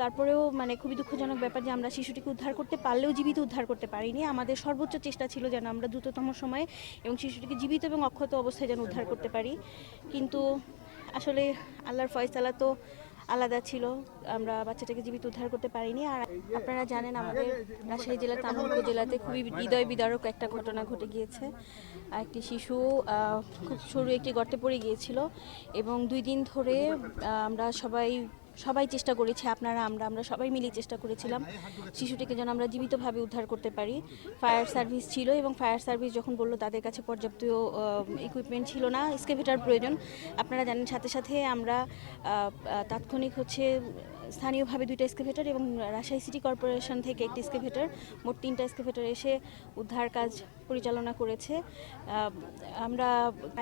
তারপরেও মানে খুবই দুঃখজনক ব্যাপার যে আমরা শিশুটিকে উদ্ধার করতে পারলেও জীবিত উদ্ধার করতে পারিনি। আমাদের সর্বোচ্চ চেষ্টা ছিল যেন আমরা দ্রুততম সময়ে এবং শিশুটিকে জীবিত এবং অক্ষত অবস্থায় যেন উদ্ধার করতে পারি। কিন্তু আসলে আল্লাহর ফয়সালা তো আলাদা ছিল। আমরা বাচ্চাটাকে জীবিত উদ্ধার করতে পারিনি। আর আপনারা জানেন আমাদের রাজশাহী জেলার তামিল উপজেলাতে খুবই হৃদয় বিদারক একটা ঘটনা ঘটে গিয়েছে। একটি শিশু খুব সরু একটি গর্তে পড়ে গিয়েছিল এবং দুই দিন ধরে আমরা সবাই সবাই চেষ্টা করেছি, আপনারা, আমরা আমরা সবাই মিলে চেষ্টা করেছিলাম। শিশুটিকে যেন আমরা জীবিতভাবে উদ্ধার করতে পারি। ফায়ার সার্ভিস ছিল এবং ফায়ার সার্ভিস যখন বলল তাদের কাছে পর্যাপ্ত ইকুইপমেন্ট ছিল না এক্সকেভেটার প্রয়োজন। আপনারা জানেন, সাথে সাথে আমরা তাৎক্ষণিক হচ্ছে স্থানীয়ভাবে দুইটা এক্সকেভেটার এবং রাজশাহী সিটি কর্পোরেশন থেকে একটি এক্সকেভেটার, মোট তিনটা এক্সকেভেটার এসে উদ্ধার কাজ পরিচালনা করেছে। আমরা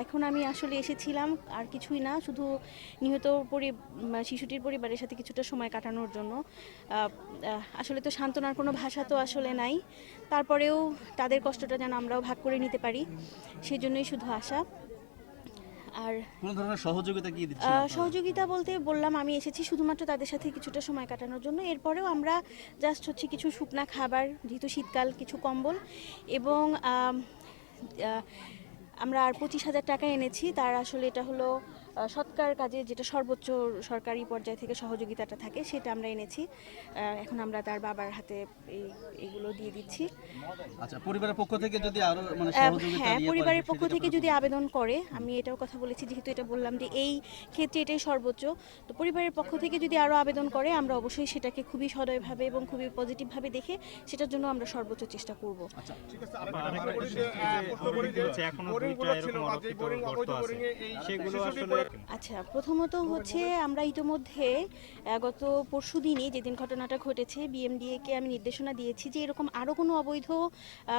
এখন আমি আসলে এসেছিলাম আর কিছুই না, শুধু নিহত পরি শিশুটির পরিবারের সাথে কিছুটা সময় কাটানোর জন্য। আসলে তো সান্ত্বনার কোনো ভাষা তো আসলে নাই। তারপরেও তাদের কষ্টটা যেন আমরাও ভাগ করে নিতে পারি, সেজন্যই শুধু আশা। আর কোন ধরনের সহযোগিতা কি দিচ্ছেন সহযোগিতা বলতে বললাম আমি এসেছি শুধুমাত্র তাদের সাথে কিছুটা সময় কাটানোর জন্য। এরপরেও আমরা জাস্ট হচ্ছে কিছু শুকনা খাবার যেহেতু শীতকাল কিছু কম্বল এবং আমরা আর পঁচিশ হাজার টাকা এনেছি। তার আসলে এটা হলো সৎকার কাজে যেটা সর্বোচ্চ সরকারি পর্যায় থেকে সহযোগিতাটা থাকে সেটা আমরা এনেছি। এখন আমরা তার বাবার হাতে এই এগুলো দিয়ে দিচ্ছি। আচ্ছা পরিবারের পক্ষ থেকে যদি আরও মানে সহযোগিতা হ্যাঁ পরিবারের পক্ষ থেকে যদি আবেদন করে আমি এটাও কথা বলেছি যেহেতু এটা বললাম যে এই ক্ষেত্রে এটাই সর্বোচ্চ। তো পরিবারের পক্ষ থেকে যদি আরও আবেদন করে আমরা অবশ্যই সেটাকে খুবই সদয়ভাবে এবং খুবই পজিটিভভাবে দেখে সেটার জন্য আমরা সর্বোচ্চ চেষ্টা করব। আচ্ছা সেগুলো আসলে আচ্ছা প্রথমত হচ্ছে আমরা ইতোমধ্যে গত পরশু দিনই যেদিন ঘটনাটা ঘটেছে বিএমডিএ কে আমি নির্দেশনা দিয়েছি যে এরকম আরও কোনো অবৈধ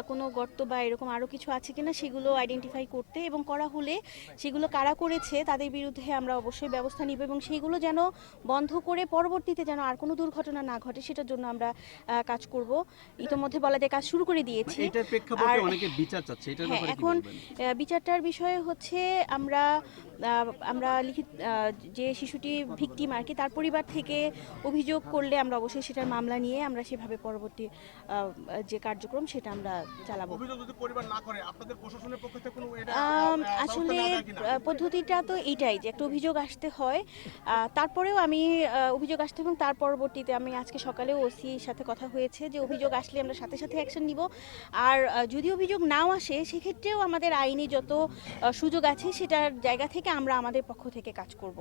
কোনো গর্ত বা এরকম আরও কিছু আছে কিনা সেগুলো আইডেন্টিফাই করতে এবং করা হলে সেগুলো কারা করেছে তাদের বিরুদ্ধে আমরা অবশ্যই ব্যবস্থা নিব এবং সেগুলো যেন বন্ধ করে পরবর্তীতে যেন আর কোনো দুর্ঘটনা না ঘটে সেটার জন্য আমরা কাজ করব। ইতোমধ্যে বলা যায় কাজ শুরু করে দিয়েছি। মানে প্রেক্ষাপটে আর- অনেকে বিচার চাচ্ছে এটার হ্যাঁ, এখন বিচারটার বিষয়ে হচ্ছে আমরা আমরা লিখিত যে শিশুটি ভিকটিম আর কি তার পরিবার থেকে অভিযোগ করলে আমরা অবশ্যই সেটার মামলা নিয়ে আমরা সেভাবে পরবর্তী যে কার্যক্রম সেটা আমরা চালাবো। আসলে পদ্ধতিটা তো এইটাই যে একটা অভিযোগ আসতে হয়। তারপরেও আমি অভিযোগ আসতে এবং তার পরবর্তীতে আমি আজকে সকালেও ওসির সাথে কথা হয়েছে যে অভিযোগ আসলে আমরা সাথে সাথে অ্যাকশন নিব। আর যদি অভিযোগ নাও আসে সেক্ষেত্রেও আমাদের আইনি যত সুযোগ আছে সেটার জায়গা থেকে আমরা আমাদের পক্ষ থেকে কাজ করব।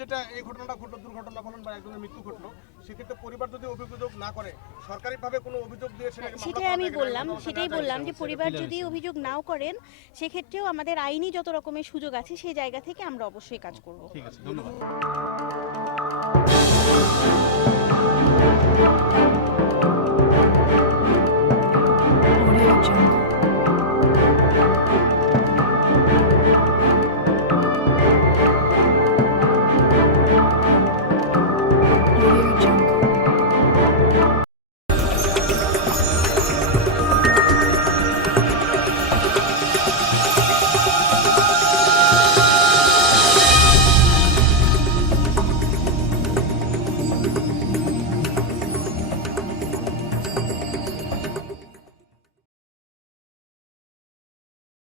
যেটা এই ঘটনাটা ঘটলো দুর্ঘটনা বলেন বা একজনের মৃত্যু ঘটলো সেক্ষেত্রে পরিবার যদি অভিযোগ না করে সরকারিভাবে কোনো অভিযোগ দিয়ে সেটাই আমি বললাম সেটাই বললাম যে পরিবার যদি অভিযোগ নাও করেন সেক্ষেত্রেও আমাদের আইনি যত রকমের সুযোগ আছে সেই জায়গা থেকে আমরা অবশ্যই কাজ করব। ঠিক আছে ধন্যবাদ।